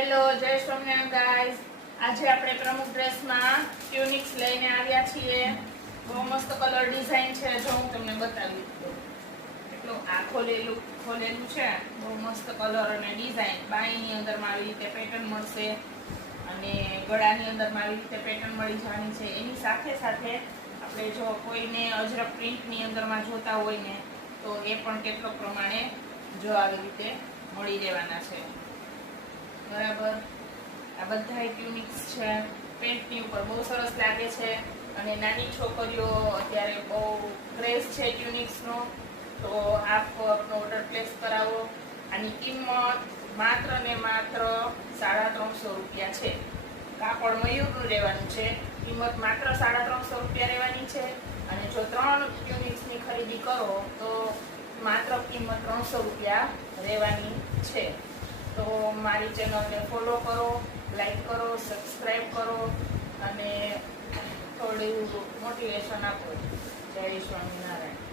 Hello, જય Swaminarayan guys. આજે આપણે પ્રમુખ ડ્રેસમાં ટ્યુનિક્સ લઈને આવ્યા છીએ. બહુ મસ્ત કલર ડિઝાઇન છે. જો હું તમને બતાવી દઉં. એટલું આ ખોલેલું છે. બહુ મસ્ત કલર અને ડિઝાઇન. બાંયની અંદરમાં આવી રીતે પેટર્ન મળશે અને ગળાની અંદરમાં આવી રીતે પેટર્ન મળી જવાની છે. એની સાથે સાથે આપણે જો કોઈને અજરક પ્રિન્ટની અંદરમાં જોતા હોય ને તો એ પણ કેટલોક પ્રમાણે જો આવી રીતે મળી રહેવાના છે. બરાબર, આ બધા ટ્યુનિક્સ છે. પેન્ટની ઉપર બહુ સરસ લાગે છે અને નાની છોકરીઓ અત્યારે બહુ ક્રેઝ છે ટ્યુનિક્સનો. તો આપ ઓર્ડર પ્લેસ કરાવો. આની કિંમત માત્ર ને માત્ર 350 રૂપિયા છે. કાપડ મયુરનું રહેવાનું છે. કિંમત માત્ર 350 રૂપિયા રહેવાની છે. અને જો 3 ટ્યુનિક્સની ખરીદી કરો તો માત્ર કિંમત 300 રૂપિયા રહેવાની છે. તો મારી ચેનલને ફોલો કરો, લાઈક કરો, સબસ્ક્રાઈબ કરો અને થોડું મોટિવેશન આપો. જય સ્વામિનારાયણ.